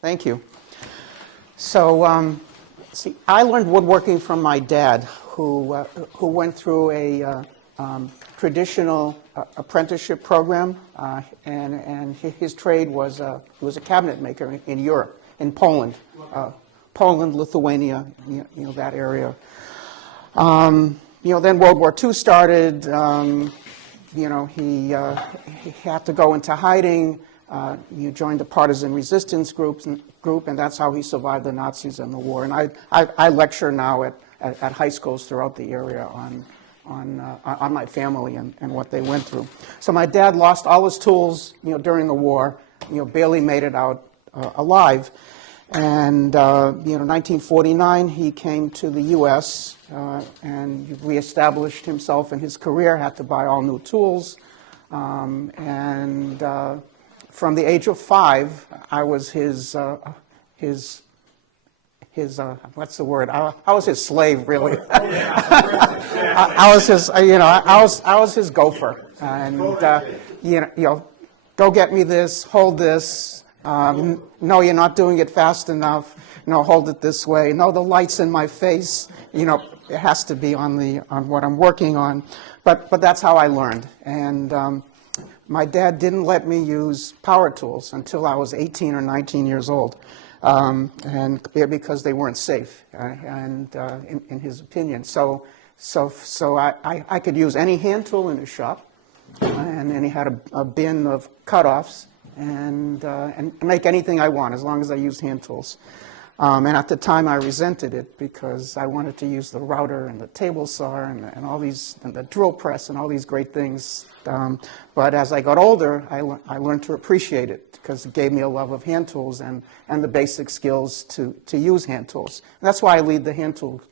Thank you. So, see, I learned woodworking from my dad, who went through a traditional apprenticeship program, and his trade was he was a cabinet maker in Europe, in Poland, Poland, Lithuania, that area. Then World War II started. He had to go into hiding. He joined the partisan resistance group, and that's how he survived the Nazis and the war. And I lecture now at high schools throughout the area on my family and what they went through. So my dad lost all his tools, during the war. Barely made it out alive. And 1949, he came to the U.S. And reestablished himself in his career. Had to buy all new tools, and from the age of 5, I was his what's the word? I was his slave, really. I was his, I was his gopher, and go get me this, hold this. No, you're not doing it fast enough. No, hold it this way. No, the light's in my face. It has to be on what I'm working on. But that's how I learned. And my dad didn't let me use power tools until I was 18 or 19 years old, and because they weren't safe, and in his opinion. So I could use any hand tool in his shop, and then he had a bin of cutoffs, and make anything I want as long as I used hand tools. And at the time, I resented it because I wanted to use the router and the table saw and all these, and the drill press and all these great things. But as I got older, I learned to appreciate it because it gave me a love of hand tools and the basic skills to use hand tools. And that's why I lead the hand tools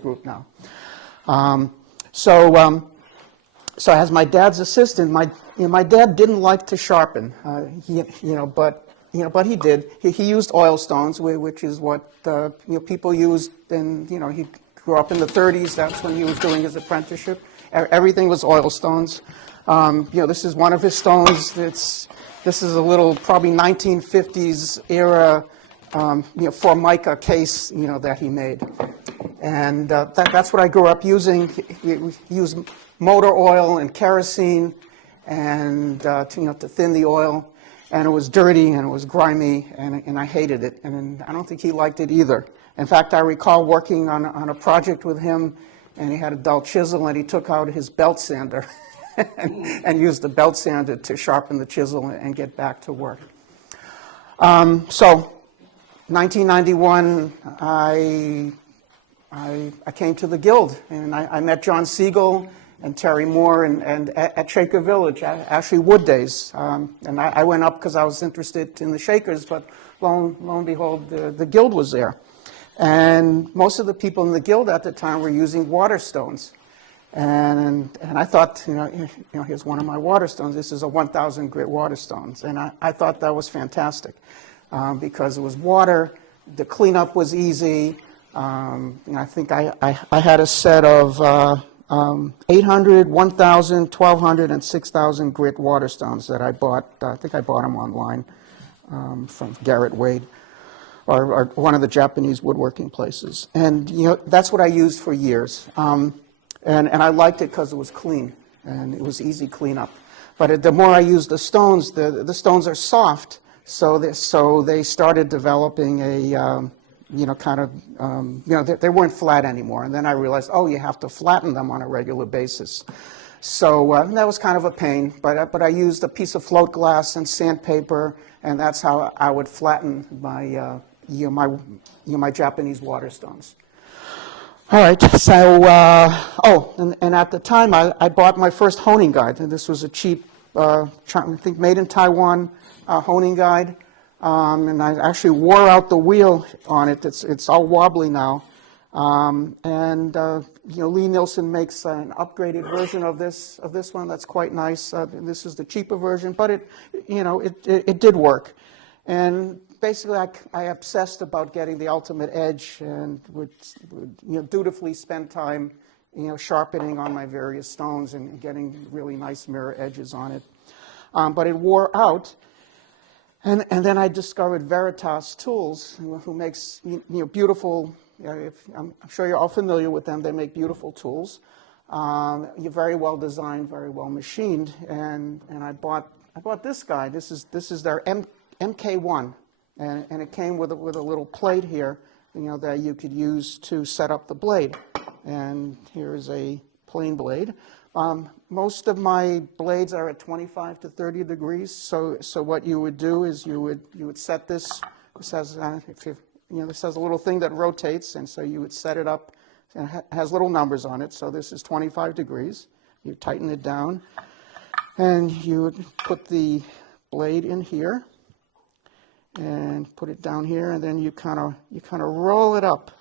group now. So as my dad's assistant, my dad didn't like to sharpen, but he did. He used oil stones, which is what people used. And he grew up in the 30s. That's when he was doing his apprenticeship. Everything was oil stones. This is one of his stones. This is a little probably 1950s era Formica case that he made, and that's what I grew up using. He used motor oil and kerosene, and to thin the oil. And it was dirty and it was grimy, and I hated it. And I don't think he liked it either. In fact, I recall working on a project with him, and he had a dull chisel, and he took out his belt sander and used the belt sander to sharpen the chisel and get back to work. So, 1991, I came to the Guild, and I met John Siegel and Terry Moore and at Shaker Village, actually Wood Days. And I went up because I was interested in the Shakers, but lo and behold, the Guild was there. And most of the people in the Guild at the time were using water stones. And I thought, here's one of my water stones. This is a 1,000 grit water stones. And I thought that was fantastic because it was water, the cleanup was easy. I think I had a set of 800, 1,000, 1,200, and 6,000 grit water stones that I bought. I think I bought them online from Garrett Wade, or one of the Japanese woodworking places. And that's what I used for years. And I liked it because it was clean and it was easy cleanup. But the more I used the stones are soft, so they started developing a they weren't flat anymore. And then I realized, you have to flatten them on a regular basis. So that was kind of a pain, but I used a piece of float glass and sandpaper, and that's how I would flatten my my Japanese water stones. All right. So and at the time I bought my first honing guide, and this was a cheap, I think made in Taiwan honing guide. And I actually wore out the wheel on it. It's all wobbly now. Lee Nielsen makes an upgraded version of this one that's quite nice. This is the cheaper version, but it did work. And basically, I obsessed about getting the ultimate edge, and would dutifully spend time sharpening on my various stones and getting really nice mirror edges on it. But it wore out. And then I discovered Veritas Tools, who makes beautiful. I'm sure you're all familiar with them. They make beautiful tools. You're very well designed, very well machined. And I bought this guy. This is their MK1, and it came with a little plate here, that you could use to set up the blade. And here's a plain blade. Most of my blades are at 25 to 30 degrees. So what you would do is you would set this. This has this has a little thing that rotates, and so you would set it up. And it has little numbers on it. So this is 25 degrees. You tighten it down, and you would put the blade in here, and put it down here, and then you kind of roll it up.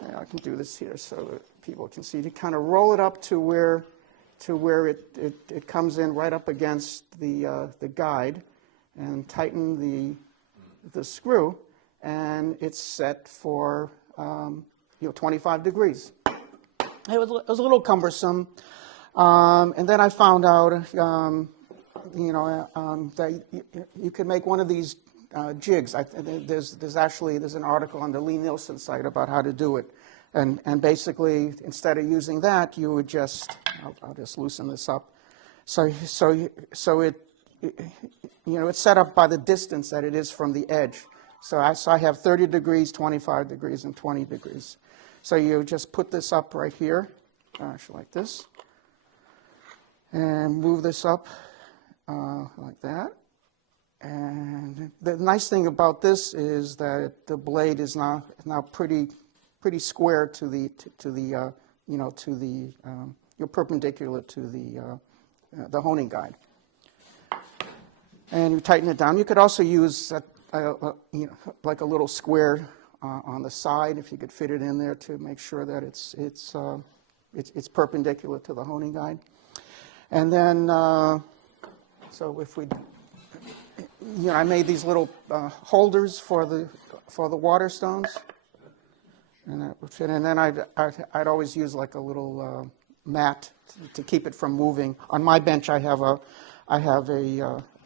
And I can do this here so that people can see. You kind of roll it up to where it comes in right up against the guide, and tighten the screw, and it's set for 25 degrees. It was a little cumbersome, and then I found out that you could make one of these jigs. There's an article on the Lee Nielsen site about how to do it. And basically, instead of using that, you would just, I'll just loosen this up. So it's set up by the distance that it is from the edge. So I have 30 degrees, 25 degrees, and 20 degrees. So you just put this up right here, like this, and move this up like that. And the nice thing about this is that the blade is now pretty square to the you're perpendicular to the honing guide. And you tighten it down. You could also use like a little square on the side, if you could fit it in there, to make sure that it's perpendicular to the honing guide. And then so if we, I made these little holders for the water stones. And that would fit. And then I'd always use like a little mat to keep it from moving. On my bench, I have a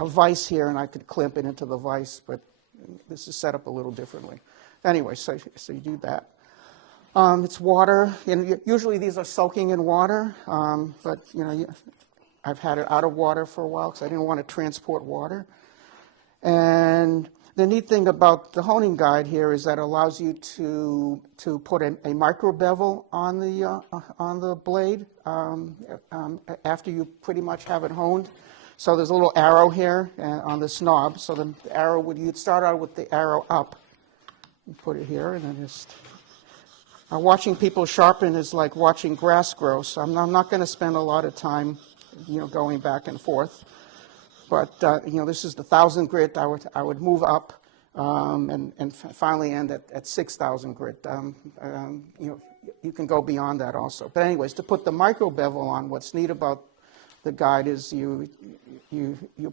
vise here, and I could clamp it into the vise, but this is set up a little differently. Anyway, so you do that. It's water, and usually these are soaking in water, but I've had it out of water for a while because I didn't want to transport water. And the neat thing about the honing guide here is that it allows you to put a micro bevel on the blade after you pretty much have it honed. So there's a little arrow here on this knob. So the arrow you'd start out with the arrow up. You put it here, and then just watching people sharpen is like watching grass grow. So I'm not going to spend a lot of time, going back and forth. But this is the 1,000 grit. I would move up and finally end at 6,000 grit. You can go beyond that also. But anyways, to put the micro bevel on, what's neat about the guide is you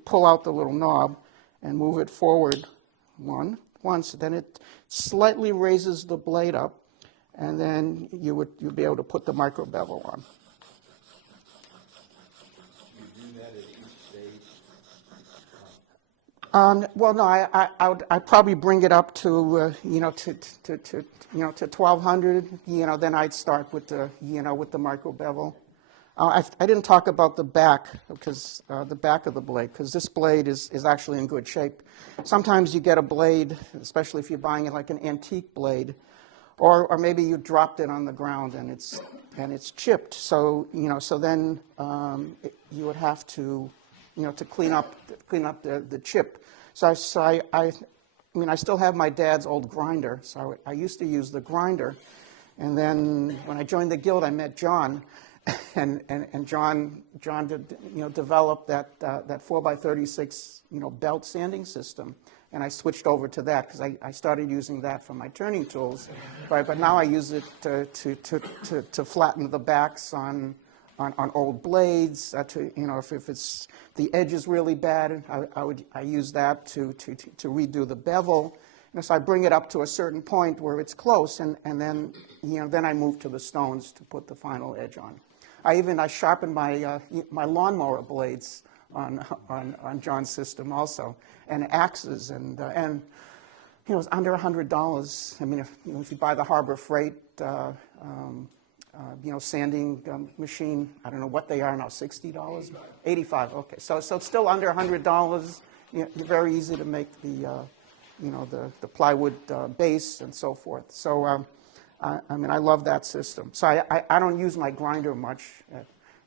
pull out the little knob and move it forward once. Then it slightly raises the blade up, and then you'll be able to put the micro bevel on. Well, no, I'd probably bring it up to 1,200. Then I'd start with the micro bevel. I didn't talk about the back, because the back of the blade, because this blade is actually in good shape. Sometimes you get a blade, especially if you're buying it like an antique blade, or maybe you dropped it on the ground and it's chipped. So then you would have to clean up the chip. So I still have my dad's old grinder. So I used to use the grinder, and then when I joined the guild, I met John, and John developed that 4x36 belt sanding system, and I switched over to that because I started using that for my turning tools, but now I use it to flatten the backs on old blades. If it's the edge is really bad, I use that to redo the bevel. And so I bring it up to a certain point where it's close, and then I move to the stones to put the final edge on. I sharpen my lawnmower blades on John's system also, and axes, and you know, it's under $100. I mean, if you buy the Harbor Freight, you know, sanding machine, I don't know what they are now, $60, $85. Okay, so it's still under $100. You know, very easy to make the you know, the plywood base and so forth. So I mean, I love that system. So I don't use my grinder much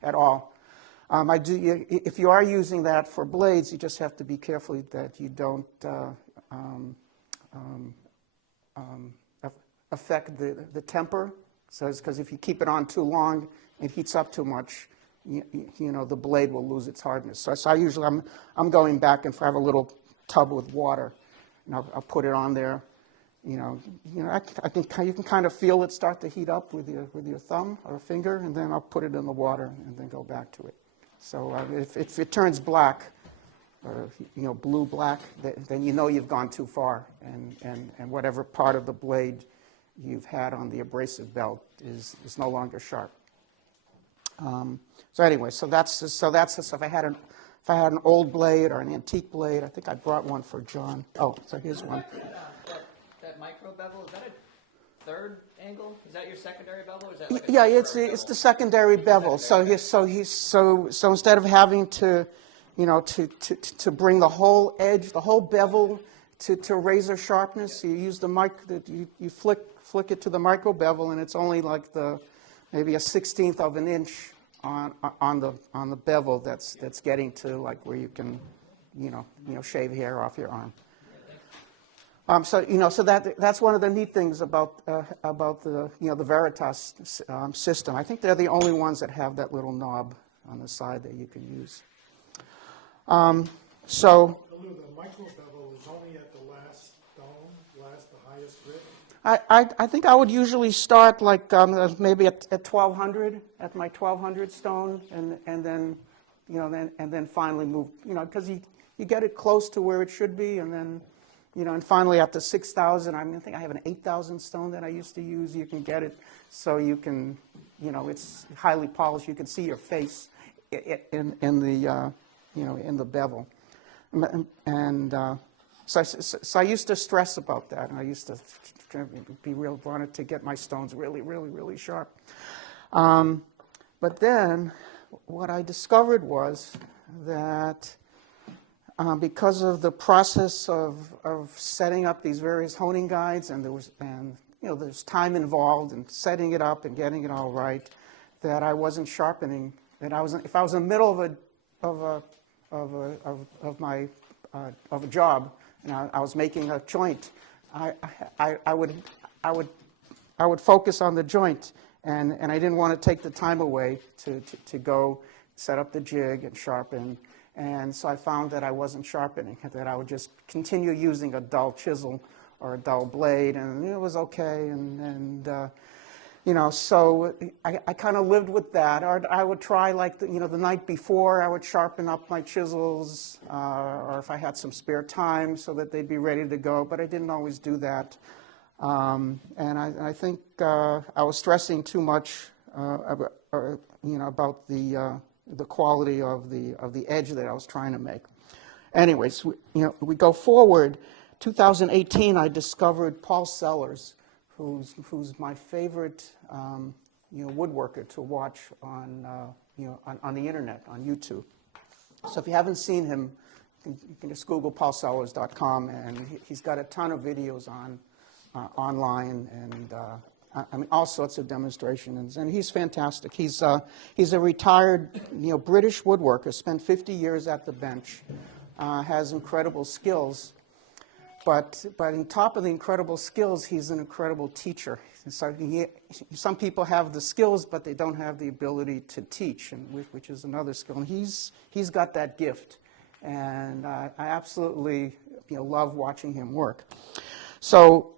at all. I do. If you are using that for blades, you just have to be careful that you don't affect the temper. So it's because if you keep it on too long, it heats up too much. You know, the blade will lose its hardness. So I usually I'm going back, and if I have a little tub with water, and I'll put it on there. You know, I think you can kind of feel it start to heat up with your thumb or finger, and then I'll put it in the water and then go back to it. So if it turns black, or you know, blue black, then you know you've gone too far, and whatever part of the blade you've had on the abrasive belt is no longer sharp. So anyway, so that's the stuff. If I had an old blade or an antique blade, I think I brought one for John. Oh, so here's one. That micro bevel, is that a third angle? Is that your secondary bevel? Or is that like Yeah, it's the secondary bevel. So instead of having to, you know, to bring the whole edge, the whole bevel to razor sharpness, you use the you flick it to the micro bevel, and it's only like maybe a 1/16 of an inch on the bevel that's getting to like where you can, you know, shave hair off your arm. So you know, so that's one of the neat things about the, you know, the Veritas system. I think they're the only ones that have that little knob on the side that you can use. So Lou, the micro bevel is only at the last stone, the highest grit. I think I would usually start like maybe at 1200, at my 1200 stone, and then, you know, then finally move, you know, because you get it close to where it should be, and then, you know, and finally up to 6,000. I think I have an 8,000 stone that I used to use. You can get it so you can, you know, it's highly polished. You can see your face in the, you know, in the bevel, and so I used to stress about that, and I used to wanted to get my stones really, really, really sharp. But then what I discovered was that because of the process of setting up these various honing guides, and you know, there's time involved in setting it up and getting it all right, that I wasn't sharpening. That if I was in the middle of a job, and I was making a joint, I would focus on the joint, and I didn't want to take the time away to go set up the jig and sharpen. And so I found that I wasn't sharpening, that I would just continue using a dull chisel or a dull blade, and it was okay. And you know, so I kind of lived with that. Or I would try, like, you know, the night before, I would sharpen up my chisels, or if I had some spare time, so that they'd be ready to go. But I didn't always do that. And I think I was stressing too much, you know, about the quality of the edge that I was trying to make. Anyways, you know, we go forward. 2018, I discovered Paul Sellers, who's my favorite, you know, woodworker to watch on, you know, on the internet, on YouTube. So if you haven't seen him, you can just Google paulsellers.com, and he's got a ton of videos online, and I mean, all sorts of demonstrations, and he's fantastic. He's a retired, you know, British woodworker, spent 50 years at the bench, has incredible skills, but on top of the incredible skills, he's an incredible teacher. So some people have the skills, but they don't have the ability to teach, and which is another skill. And he's got that gift, and I absolutely, you know, love watching him work. So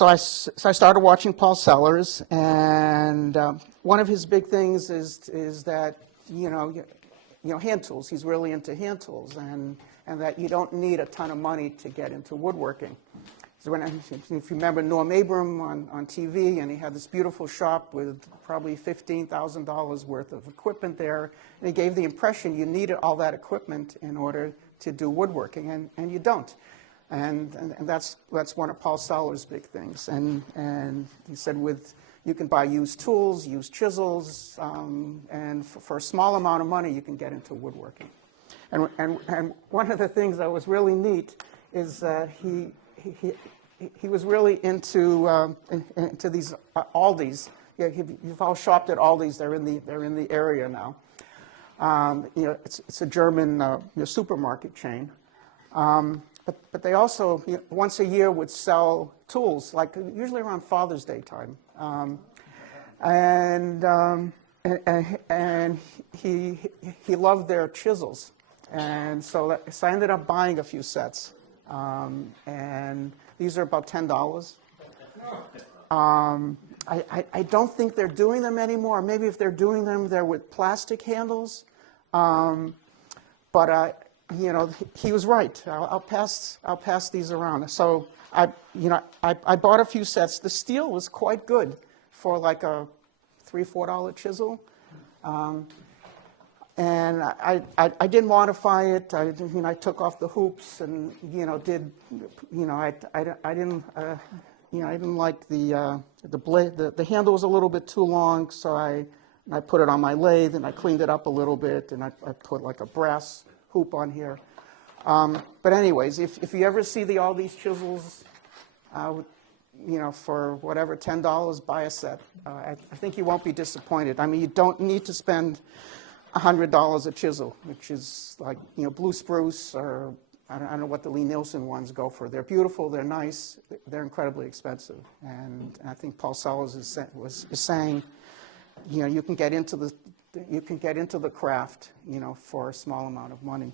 I started watching Paul Sellers, and one of his big things is that, you know, hand tools. He's really into hand tools, and that you don't need a ton of money to get into woodworking. if you remember Norm Abram on TV, and he had this beautiful shop with probably $15,000 worth of equipment there, and he gave the impression you needed all that equipment in order to do woodworking, and you don't. And that's one of Paul Seller's big things. And he said you can buy used tools, used chisels, and for a small amount of money you can get into woodworking. And one of the things that was really neat is that he was really into these Aldi's. Yeah, you've all shopped at Aldi's. They're in the area now. It's a German supermarket chain. But they also once a year would sell tools, like usually around Father's Day time. And he loved their chisels, and so I ended up buying a few sets. And these are about $10. I don't think they're doing them anymore. Maybe if they're doing them, they're with plastic handles. But he was right. I'll pass these around. So I bought a few sets. The steel was quite good for like a $3-4 chisel. And I didn't modify it. I took off the hoops and I didn't like the blade. The handle was a little bit too long, so I put it on my lathe and I cleaned it up a little bit, and I put like a brass hoop on here. But anyways, if you ever see all these chisels, for whatever $10, buy a set. I think you won't be disappointed. I mean, you don't need to spend $100 a chisel, which is like blue spruce, or I don't know what the Lee Nielsen ones go for. They're beautiful, they're nice, they're incredibly expensive. And I think Paul Sellers is saying, you can get into the craft, for a small amount of money.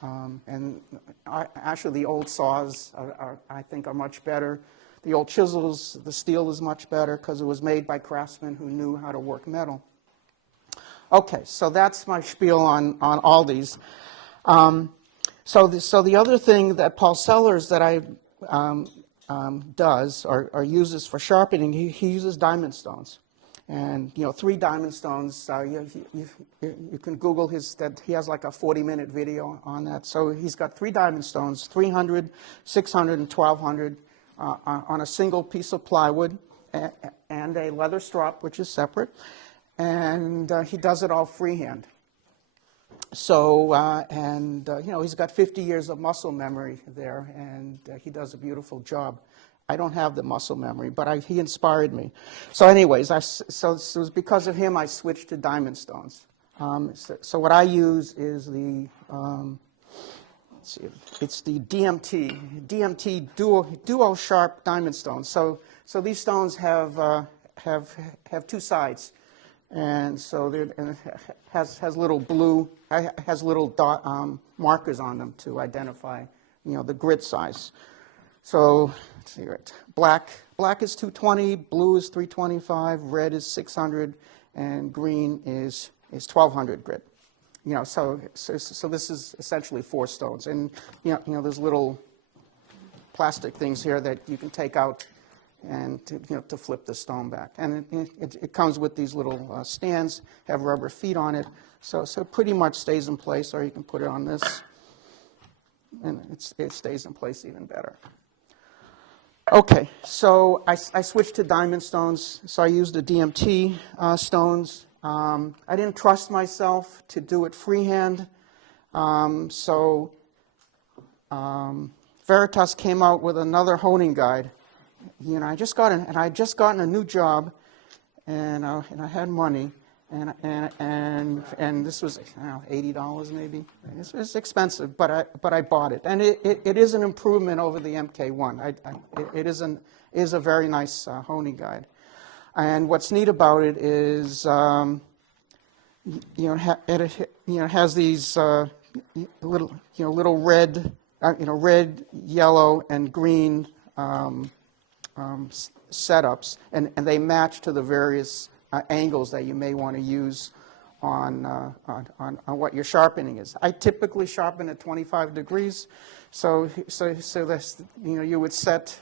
And actually, the old saws I think are much better. The old chisels, the steel is much better because it was made by craftsmen who knew how to work metal. Okay, so that's my spiel on all these. So the other thing that Paul Sellers that I does or uses for sharpening, he uses diamond stones, and 3 diamond stones. You can Google he has like a 40-minute video on that. So he's got 3 diamond stones, 300, 600, and 1200 on a single piece of plywood and a leather strop, which is separate. And he does it all freehand. So, he's got 50 years of muscle memory there, and he does a beautiful job. I don't have the muscle memory, but he inspired me. So anyways, so it was because of him I switched to diamond stones. So what I use is it's the DMT Duo Sharp Diamond Stones. So these stones have 2 sides. And so it has little blue, has little dot, markers on them to identify, the grit size. So let's see, right. Black is 220, blue is 325, red is 600, and green is 1200 grit. So this is essentially 4 stones, and there's little plastic things here that you can take out and to flip the stone back. And it comes with these little stands, have rubber feet on it, so it pretty much stays in place, or you can put it on this, and it stays in place even better. Okay, so I switched to diamond stones, so I used the DMT stones. I didn't trust myself to do it freehand, so Veritas came out with another honing guide. I just gotten a new job, and I had money, and this was $80 maybe. It's expensive, but I bought it, and it is an improvement over the MK1. It is a very nice honing guide, and what's neat about it is it has these little red, red, yellow, and green setups, and they match to the various angles that you may want to use on what your sharpening is. I typically sharpen at 25 degrees, so that's, you would set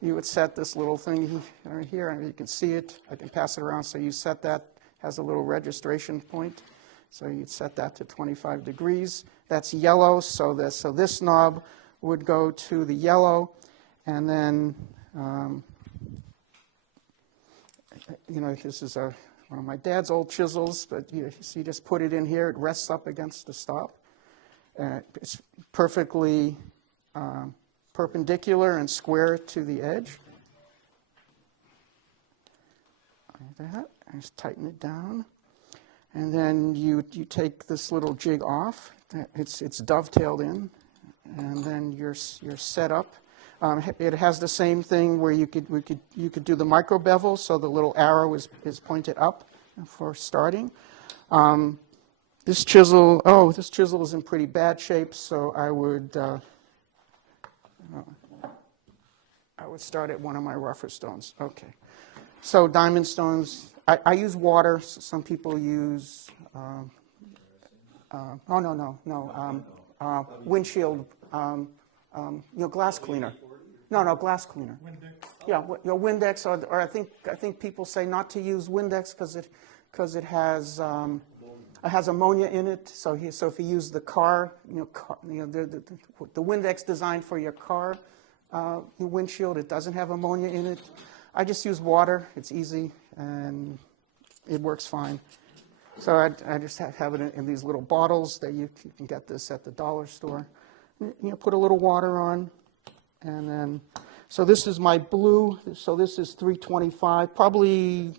you would set this little thing right here, and you can see it. I can pass it around. So you set that, has a little registration point. So you'd set that to 25 degrees. That's yellow, so this knob would go to the yellow, and then, this is one of my dad's old chisels, but you see, just put it in here. It rests up against the stop. It's perfectly perpendicular and square to the edge. Like that. Just tighten it down. And then you take this little jig off. It's dovetailed in, and then you're set up. It has the same thing where you could do the micro bevel, so the little arrow is pointed up for starting. This chisel is in pretty bad shape, so I would start at one of my rougher stones. Okay, so diamond stones. I use water. Some people use windshield, glass cleaner. No, glass cleaner. Windex. Yeah, Windex, or I think people say not to use Windex because it has ammonia in it. So if you use the car, the Windex designed for your car your windshield, it doesn't have ammonia in it. I just use water. It's easy and it works fine. So I just have it in these little bottles that you can get this at the dollar store. Put a little water on, and then, so this is my blue. So this is 325. Probably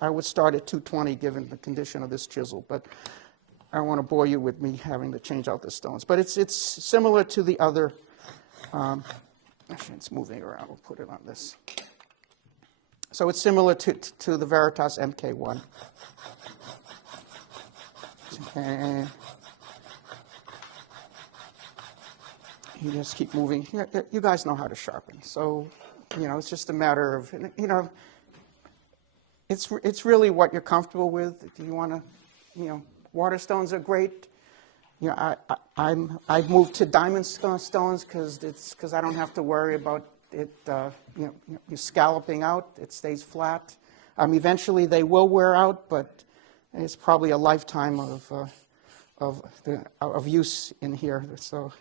I would start at 220 given the condition of this chisel, but I don't want to bore you with me having to change out the stones. But it's similar to the other. Actually, it's moving around. We'll put it on this. So it's similar to the Veritas MK1. And you just keep moving. You guys know how to sharpen. So, it's just a matter of, it's really what you're comfortable with. Do you want to, water stones are great. I've moved to diamond stones because I don't have to worry about it, you scalloping out. It stays flat. Eventually they will wear out, but it's probably a lifetime of use in here. So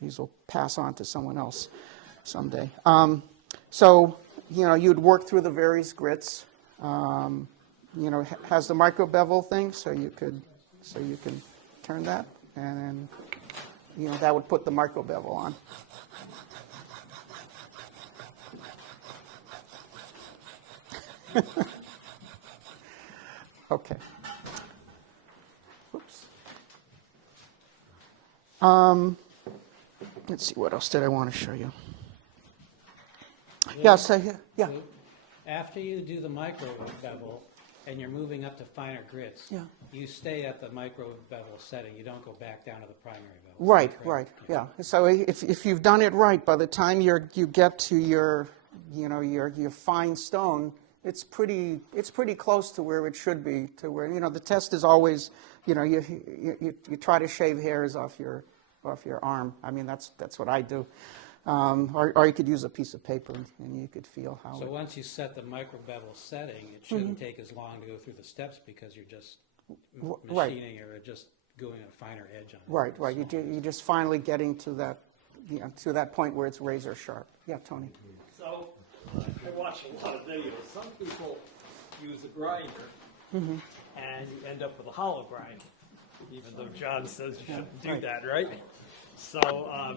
these will pass on to someone else someday. So you'd work through the various grits. Has the micro bevel thing, so you can turn that, and then that would put the micro bevel on. Okay. Oops. Let's see, what else did I want to show you? Yeah, so yeah. So after you do the micro bevel and you're moving up to finer grits, Yeah. you stay at the micro bevel setting. You don't go back down to the primary bevel. Right. Yeah. So if you've done it right, by the time you get to your fine stone, it's pretty close to where it should be. To where the test is always you try to shave hairs off your arm. That's what I do. Or you could use a piece of paper and you could feel how. So once you set the micro bevel setting, it shouldn't take as long to go through the steps because you're just machining or just going a finer edge on it. Right. You're just finally getting to that point where it's razor sharp. Yeah, Tony. So, I watch a lot of videos. Some people use a grinder and you end up with a hollow grind, even though John says you shouldn't do that, right? So,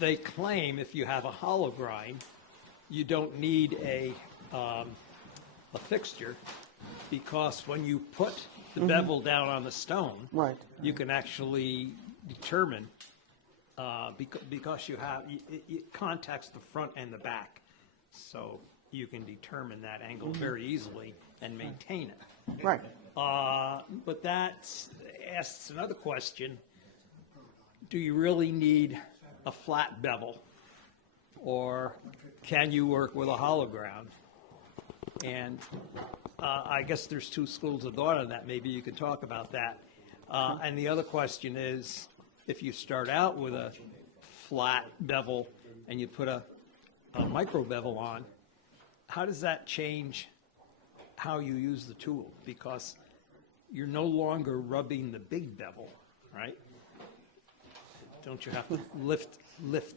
they claim if you have a hollow grind, you don't need a fixture, because when you put the bevel down on the stone, Right. you can actually determine, because it contacts the front and the back, so you can determine that angle very easily and maintain it. Right. But that asks another question. Do you really need a flat bevel, or can you work with a hollow ground? And I guess there's two schools of thought on that. Maybe you could talk about that. And the other question is, if you start out with a flat bevel and you put a micro bevel on, how does that change how you use the tool? Because you're no longer rubbing the big bevel, right? Don't you have to lift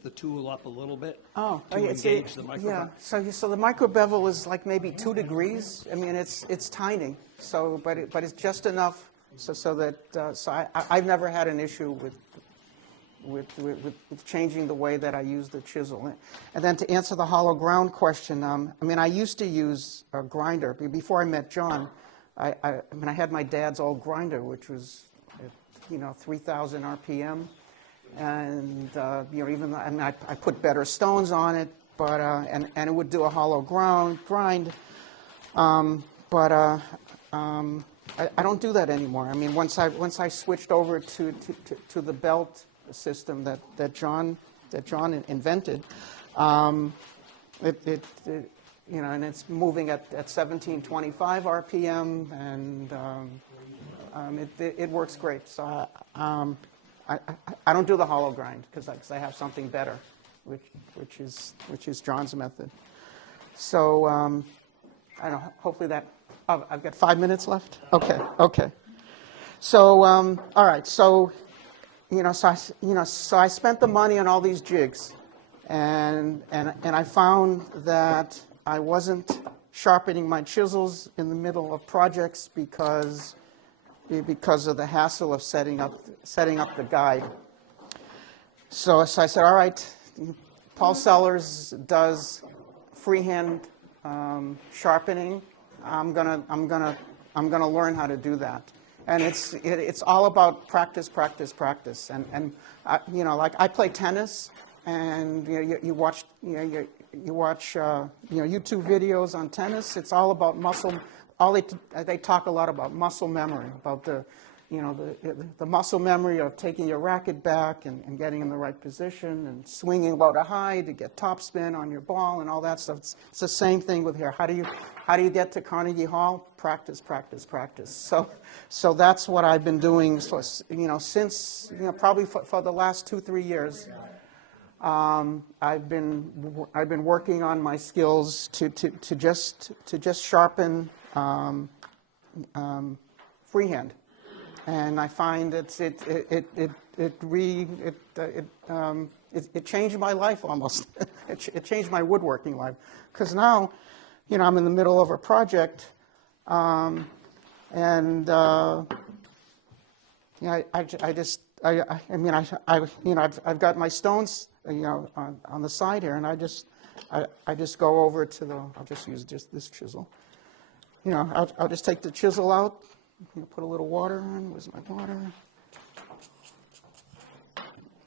the tool up a little bit to engage the micro yeah. bevel? So the micro bevel is like maybe 2 degrees. I mean, it's tiny. So, but it's just enough so that I've never had an issue with changing the way that I use the chisel. And then to answer the hollow ground question, I mean, I used to use a grinder before I met John. I mean, I had my dad's old grinder, which was, 3,000 RPM. And, even though, I mean, I put better stones on it, but, and it would do a hollow grind. But I don't do that anymore. I mean, once I switched over to the belt system that John invented, and it's moving at 1725 RPM, and it works great. So I don't do the hollow grind because I have something better, which is John's method. So I don't know. Hopefully that. Oh, I've got 5 minutes left. Okay. So all right. So so I spent the money on all these jigs, and I found that I wasn't sharpening my chisels in the middle of projects because of the hassle of setting up the guide. So I said, all right, Paul Sellers does freehand sharpening. I'm gonna learn how to do that. And it's all about practice. And like I play tennis, and you watch YouTube videos on tennis. It's all about muscle. They talk a lot about muscle memory, about the muscle memory of taking your racket back and getting in the right position and swinging about a high to get topspin on your ball and all that stuff. It's the same thing with here. How do you get to Carnegie Hall? Practice. So that's what I've been doing. So, since probably for the last 2-3 years. I've been working on my skills to just sharpen freehand, and I find it changed my life almost. It changed my woodworking life because now, I'm in the middle of a project, and I've got my stones, on the side here, and I just go over to I'll just use this chisel. I'll just take the chisel out, put a little water in. Where's my water?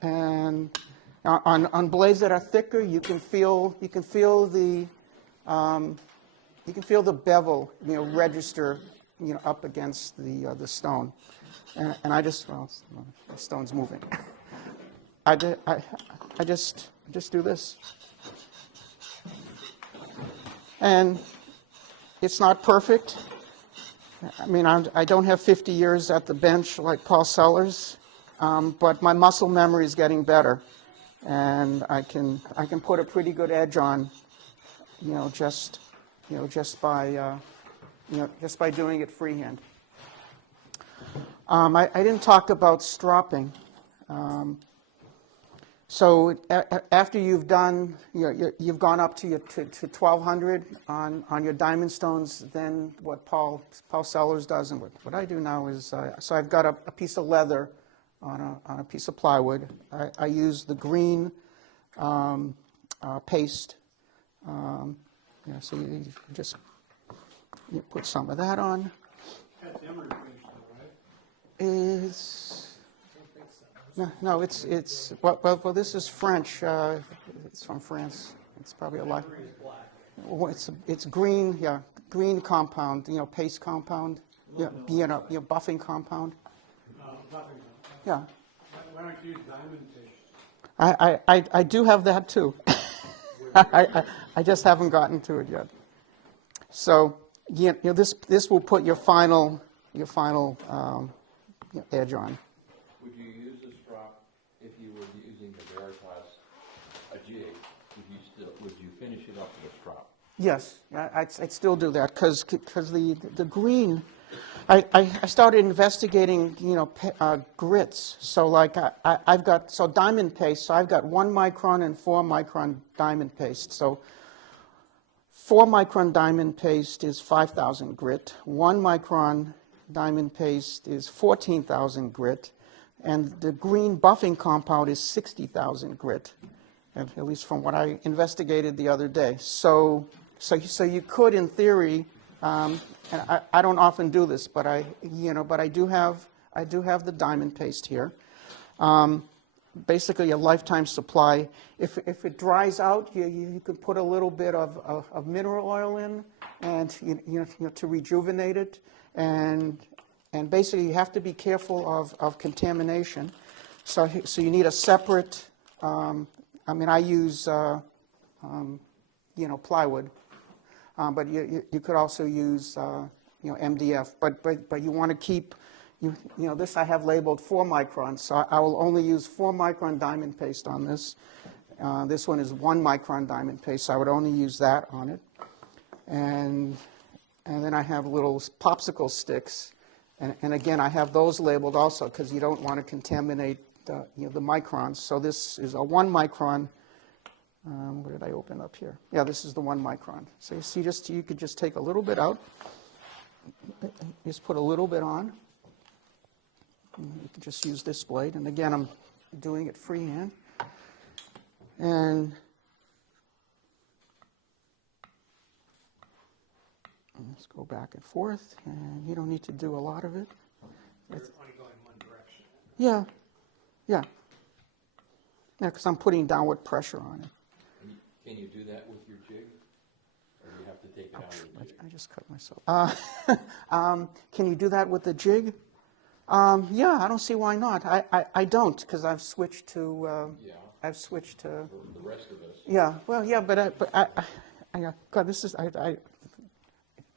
And on blades that are thicker, you can feel the bevel, register, up against the stone. And I just, the stone's moving. I just do this. And it's not perfect. I mean, I don't have 50 years at the bench like Paul Sellers, but my muscle memory is getting better, and I can put a pretty good edge on, just by doing it freehand. I didn't talk about stropping. So after you've done, you've gone up to 1,200 on your Diamond Stones, then what Paul Sellers does and what I do now is, so I've got a piece of leather on a piece of plywood. I use the green paste. So you just put some of that on. That's emery paste, though, right? No, it's well. This is French. It's from France. It's probably a lot. Well, it's green. Yeah, green compound. Paste compound. Yeah, buffing compound. Buffing. Yeah. Why don't you use diamond paste? I do have that too. I just haven't gotten to it yet. So this will put your final edge on. Would you use a strop if you were using the Veritas finish it up with a strop. Yes, I'd still do that, because the green, I started investigating, grits. So like I've got, so diamond paste, so I've got 1 micron and 4 micron diamond paste. So 4 micron diamond paste is 5,000 grit, 1 micron diamond paste is 14,000 grit, and the green buffing compound is 60,000 grit, at least from what I investigated the other day. So you could, in theory, and I don't often do this, but I do have the diamond paste here. Basically, a lifetime supply. If it dries out, you could put a little bit of mineral oil in, and to rejuvenate it, and basically you have to be careful of contamination. So you need a separate. I use plywood. But you could also use MDF, but you want to keep this I have labeled 4 microns, so I will only use 4 micron diamond paste on this. This one is 1 micron diamond paste, so I would only use that on it. And then I have little popsicle sticks, and again I have those labeled also because you don't want to contaminate the microns. So this is a 1 micron. What did I open up here? Yeah, this is the 1 micron. So you see, you could just take a little bit out, just put a little bit on. You can just use this blade, and again, I'm doing it freehand. And let's go back and forth, and you don't need to do a lot of it. You're only going one direction. Yeah, because I'm putting downward pressure on it. Can you do that with your jig? Or do you have to take it out of the jig? I just cut myself. Can you do that with the jig? Yeah, I don't see why not. I don't, because I've switched to. Yeah. I've switched to. For the rest of us. Yeah, well, yeah, but God, this is I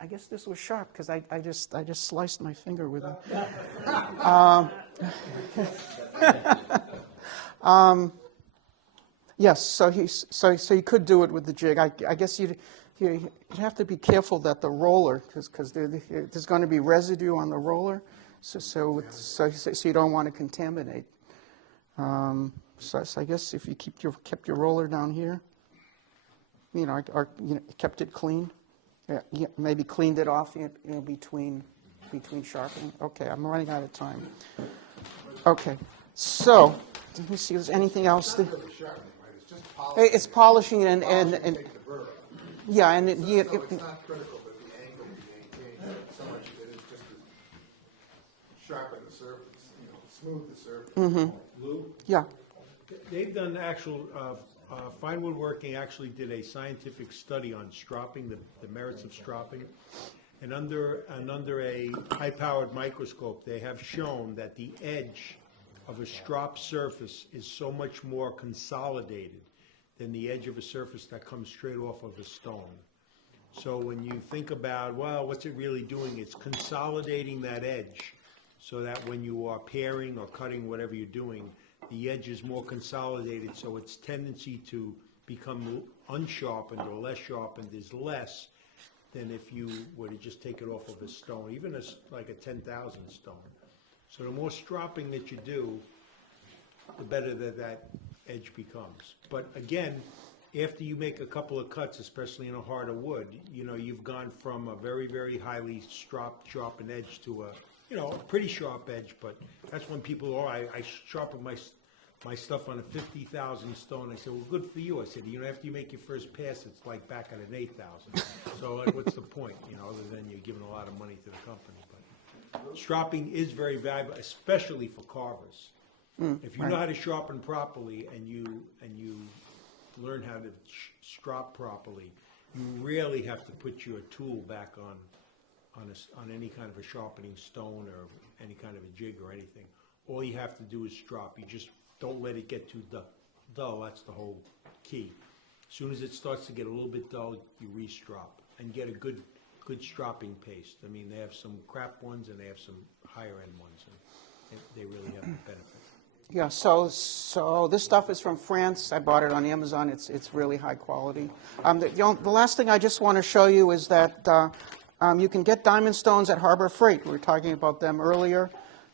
guess this was sharp because I just sliced my finger with it. Yes, so you could do it with the jig. I guess you'd have to be careful that the roller, because there's going to be residue on the roller, so you don't want to contaminate. So I guess if you kept your roller down here, or kept it clean, maybe cleaned it off between sharpening. Okay, I'm running out of time. Okay, so let me see if there's anything else. It's polishing and yeah, and So it's not critical that the angle be maintained so much as it is just to sharpen the surface, smooth the surface. Lou? Yeah. They've done actual, Fine Woodworking actually did a scientific study on stropping, the merits of stropping. And under a high-powered microscope, they have shown that the edge of a strop surface is so much more consolidated than the edge of a surface that comes straight off of a stone. So when you think about, well, what's it really doing? It's consolidating that edge so that when you are paring or cutting, whatever you're doing, the edge is more consolidated, so its tendency to become unsharpened or less sharpened is less than if you were to just take it off of a stone, even like a 10,000 stone. So the more stropping that you do, the better that edge becomes. But again, after you make a couple of cuts, especially in a harder wood, you've gone from a very, very highly sharpened edge to a pretty sharp edge. But that's when people, I sharpen my stuff on a 50,000 stone. I said, well, good for you. I said, after you make your first pass, it's like back at an 8,000. So what's the point, other than you're giving a lot of money to the company. But stropping is very valuable, especially for carvers. If you know how to sharpen properly and you learn how to strop properly, you really have to put your tool back on any kind of a sharpening stone or any kind of a jig or anything. All you have to do is strop. You just don't let it get too dull. That's the whole key. As soon as it starts to get a little bit dull, you re-strop and get a good stropping paste. I mean, they have some crap ones and they have some higher end ones, and they really have the benefit. Yeah, so this stuff is from France. I bought it on Amazon. It's really high quality. The last thing I just want to show you is that you can get diamond stones at Harbor Freight. We were talking about them earlier.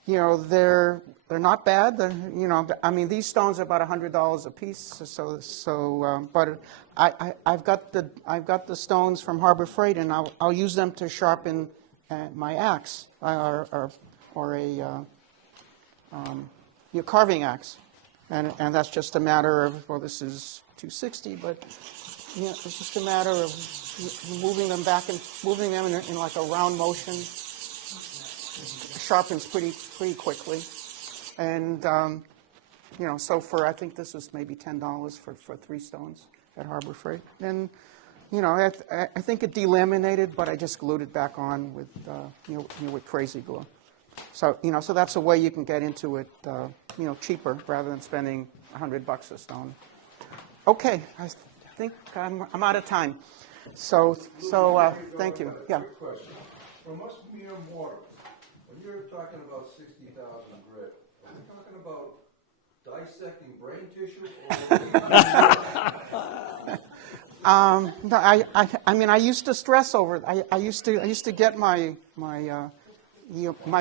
You know, they're not bad. I mean, these stones are about $100 a piece. But I've got the stones from Harbor Freight, and I'll use them to sharpen my axe or a your carving axe, and that's just a matter of, well, this is 260, but it's just a matter of moving them back and moving them in like a round motion. Sharpens pretty quickly, and so I think this is maybe $10 for 3 stones at Harbor Freight, and I think it delaminated, but I just glued it back on with with crazy glue. So so that's a way you can get into it, cheaper rather than spending $100 a stone. Okay, I think I'm out of time. So thank you. Yeah. Quick question. From us mere mortals, when you're talking about 60,000 grit, are you talking about dissecting brain tissue? No, I mean, I used to stress over it. I used to get my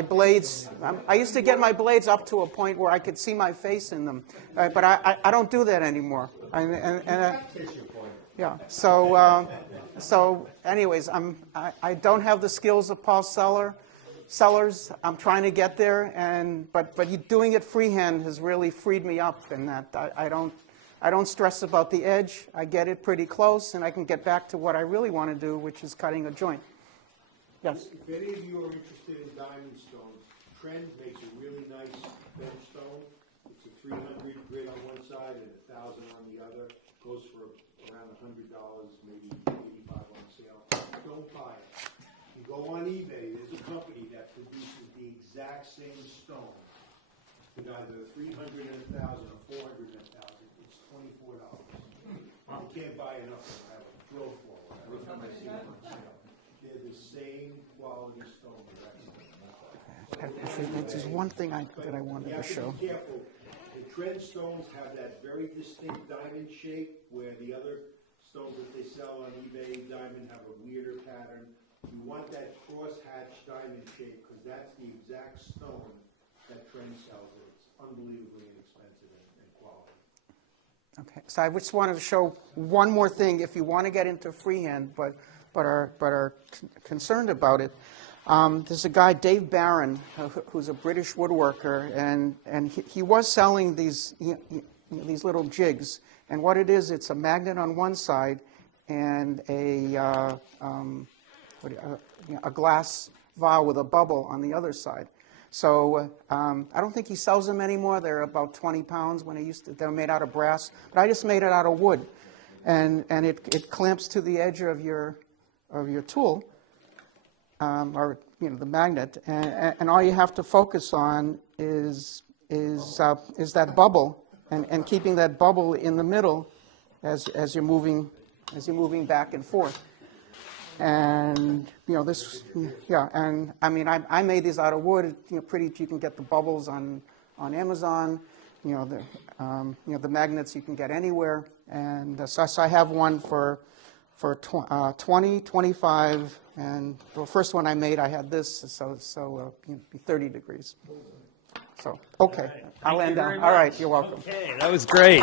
blades. I used to get my blades up to a point where I could see my face in them, but I don't do that anymore. Yeah. So anyways, I don't have the skills of Paul Sellers. I'm trying to get there, but doing it freehand has really freed me up in that I don't stress about the edge. I get it pretty close, and I can get back to what I really want to do, which is cutting a joint. Yes. If any of you are interested in diamond stones, Trend makes a really nice bench stone. It's a 300 grit on one side and 1,000 on the other. Goes for around $100, maybe $85 on sale. Don't buy it. You go on eBay, there's a company that produces the exact same stone with either 300 and 1,000 or 400 and 1,000. It's $24. You can't buy enough to have a throw for it. Every time I see it on sale. They're the same quality stone. There's one thing that I wanted to show. Be careful. The Trend stones have that very distinct diamond shape, where the other stones that they sell on eBay, diamond, have a weirder pattern. You want that cross-hatched diamond shape because that's the exact stone that Trend sells. It's unbelievably inexpensive and quality. Okay, so I just wanted to show one more thing. If you want to get into freehand, but are concerned about it, there's a guy, Dave Barron, who's a British woodworker, and he was selling these little jigs. And what it is, it's a magnet on one side and a glass vial with a bubble on the other side. So I don't think he sells them anymore. They're about 20 pounds when they're made out of brass. But I just made it out of wood, and it clamps to the edge of your tool, or the magnet, and all you have to focus on is that bubble, and keeping that bubble in the middle as you're moving back and forth. And and I mean I made these out of wood. Pretty. You can get the bubbles on Amazon. The magnets you can get anywhere. And so I have one for 20, 25, and the first one I made, I had this, so 30 degrees. So, okay, I'll end down. All right, you're welcome. Okay, that was great.